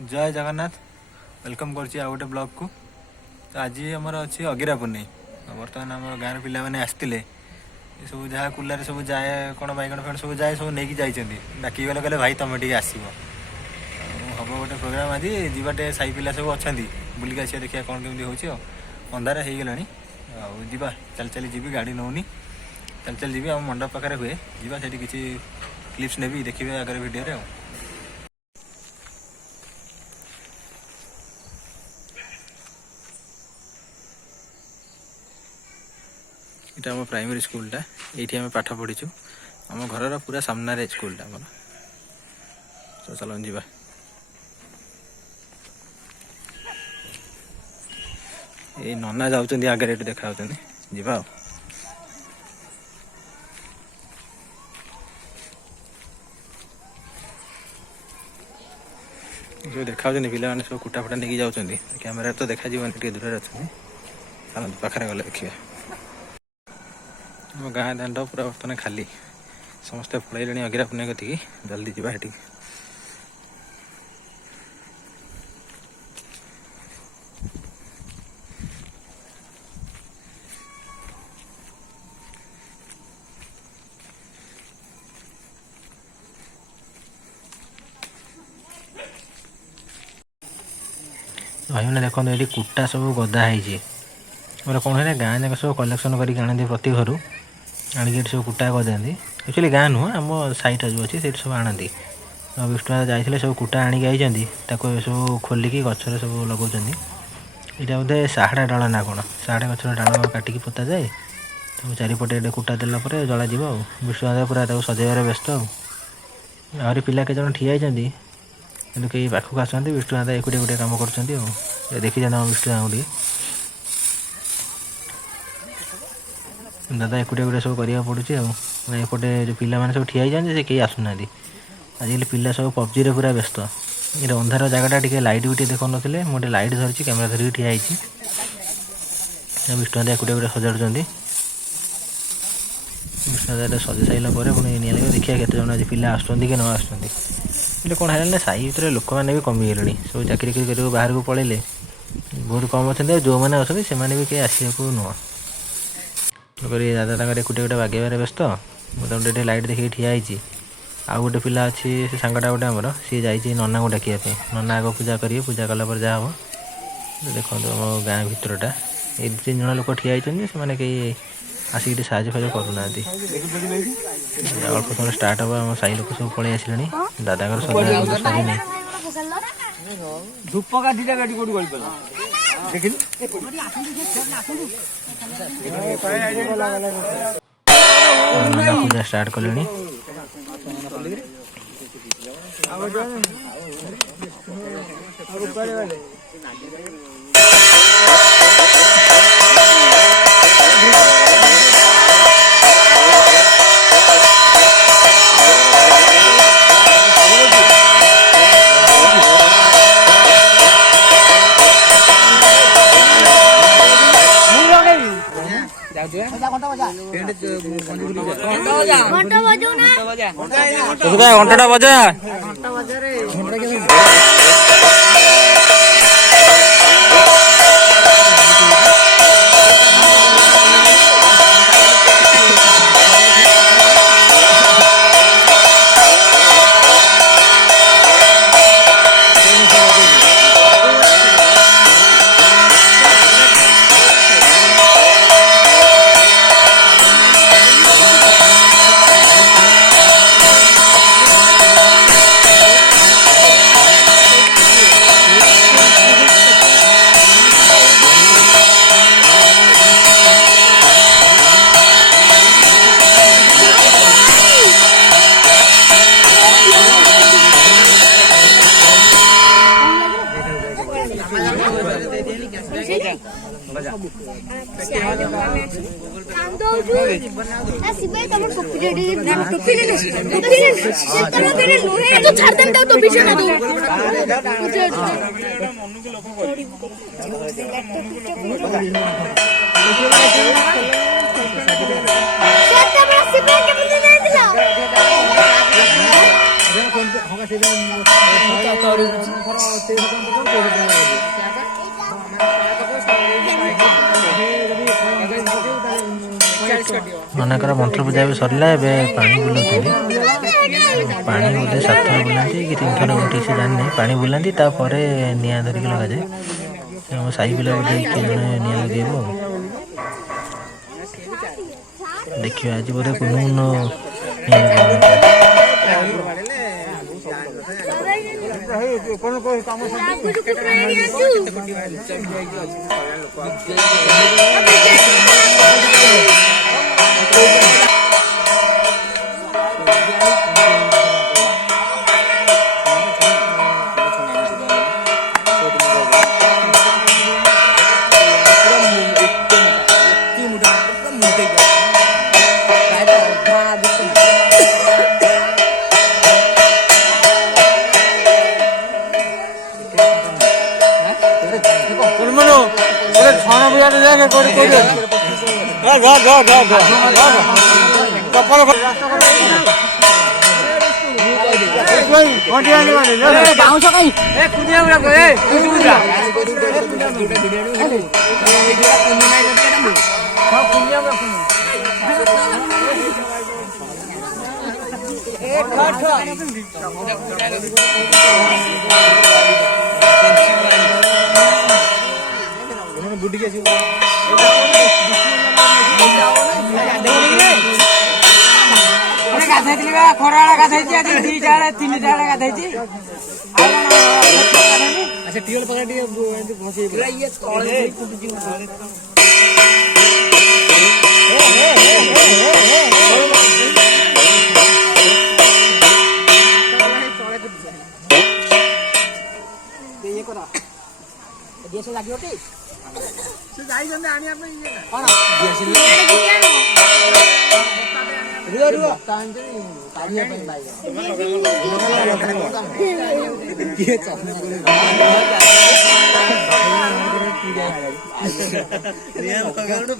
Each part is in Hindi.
जय जगन्नाथ वेलकम कर गोटे ब्लॉग को। तो आज आमर अच्छी अगिरा पुन्नी बर्तमान आम गाँव पिला मैंने आसते सब जहाँ कुलार सब जाए कौन बैगण फैगण सब जाए सब नहीं जाइए डाक गले कहले भाई तुम टे आसब हम गोटे प्रोग्राम आज जीवाटे साई पिला सब अच्छा बुलिक आसिया देखिए कौन केमी हो अंधार हो गला आवा चल चली जी गाड़ी नौनी चल चल जी आम मंडप पाखे हुए जा से किसी क्लिप्स ने देखिए आगे भिडियो। इटा आम प्राइमरी स्कूलटा ये आम पाठ पढ़ीचु आम घर पूरा सामने स्कूलटा आम तो चलो जीवा। ये नना जाऊँ आगे ये देखा जीवा जो देखा पिला सब कुटा फुटा नहीं जाऊँ कैमेरा तो देखा दूर अच्छा चलो पाखे गले देखिए। आम गाँ दांड पूरा बर्तमान खाली समस्ते पलैले अगिरा पुण्य कति जल्दी जावा हेटी। भाई मैंने देखो ये कुटा सब गदा है कौन है गाँ जाक सब कलेक्शन करके प्रति घर आणिक सब कुटा गजाती एक्चुअली गाँ नुह आम साइट जो अच्छी से सब आनती विष्णु जाते सब कुटा आणिक आई सब खोलिकी गचर सब लगाऊँ यहाँ बोधे साहाड़ा डाल ना कौन साहाड़ा गचर डाल काटिकी पोता जाए तो चारिपटे कुटा देला जला विष्णु पूरा सजाइबार व्यस्त आहरी पिला के जन ठिया कि कई पाखक आसती विष्णु एकुटे गोटे कम कर देखी जाना विष्णु टे दादा एकुटे गोटे सब करा पड़े एपटे जो पिला मैंने सब ठिया से कई आसुना आजिकल पिला सब पबजी रे पूरा व्यस्त ये अंधार जगटा टे लाइट भी देखा ना मुझे लाइट धरी कैमेरा धरिकी ठिया विष्णु एकुटे गोटे सजाड़ विष्णु सजा सारा पुणी निया लगे देखिए केते आज पिला आसुँच कि न आसुँच कौन है साई भर लोक मैंने भी कमिगले सब चाकरी कर बाहर को पलैले बहुत कम अच्छा जो मैंने अच्छा से भी कहीं आसवाक नुह दादा एकुटे गोटे बागेबार व्यस्त मुझे लाइट देखिए ठिया आउ गोटे पिला अच्छी से सांगटा गोटे आमर सी जाइए नना को डाकिया नना आग पूजा करेंगे पूजा कलापर जहाँ हम देखो आम गाँ भितरटा ये 2-3 जन लोक ठिया से कहीं आसिक साहय करूना अल्प समय स्टार्ट हम आम साई लोक सब पलि आसिले दादा सरी ना धूप का दीटा गाड़ी कोडी गली पला देखिन पूजा स्टार्ट कले घंटा बजा ननाकर मंत्र पूजा भी सरला पानी बुलाऊँ पानी बोधे 7 थर बुलाती कि 3 थर ठीक से जानी पानी बुलाती तापर निआ धरिक लगा जाए साई पिला बोधे किए जन निआ लगे देखिए आज बोधे कुन खरा गाधे 2-3 गाधे अच्छा टीएल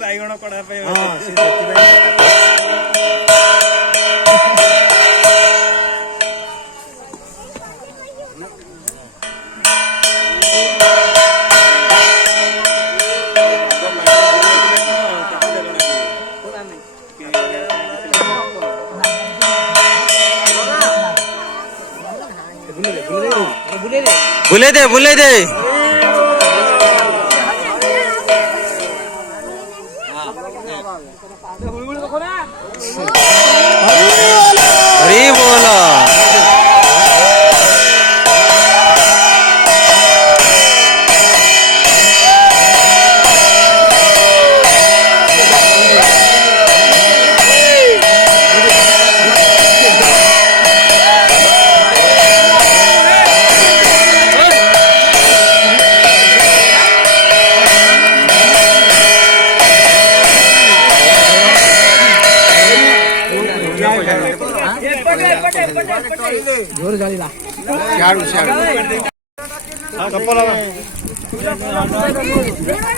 बाइगण कड़ा बुले दे हरी बोला जोर गालीला शाडू चप्पल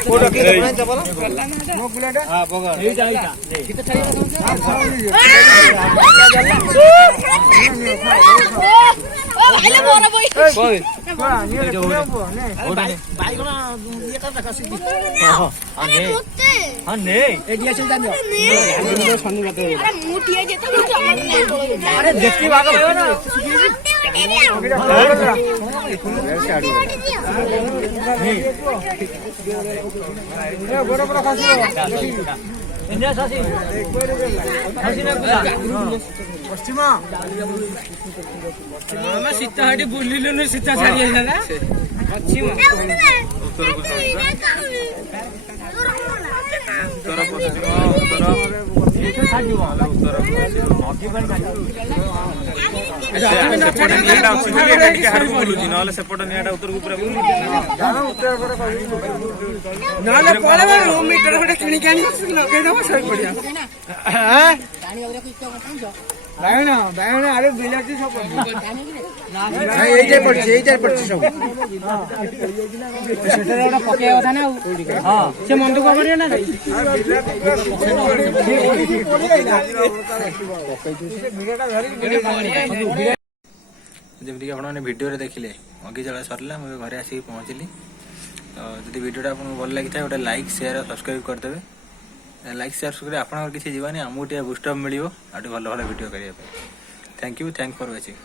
फोटो के चप्पल नो बुलेट हां बगर ए जाईता किते छाई हेले मोरा बोई कोई बाइक ना ये कर रखा सीधी हां हां ने एडिया चल जानियो सन्नी बात अरे मुटिया जे तो अरे देखी भाग भयो ना बड़ा बड़ा खासी इंडिया सासी खासी ना पश्चिमा मैं सीता हटी बुलिलो न सीता छाड़ी हैला पश्चिमा उत्तर बायण अरे बिलाटी सब पड़छ सब सेटा पकेया कथा ना हां से मन दुख करियो ना जब जमीक आपने वीडियो देखिले अगी जला सरला मुझे घरे आसिक पहुँचली। तो जब वीडियोटा आपको भल लगी था गोटे लाइक शेयर और सब्सक्राइब करदेवे। लाइक शेयर सब्सक्राइब आपंकर किसी जीवानी आमको टे बुस्टअप मिल भल भल वीडियो करने। Thank you for watching.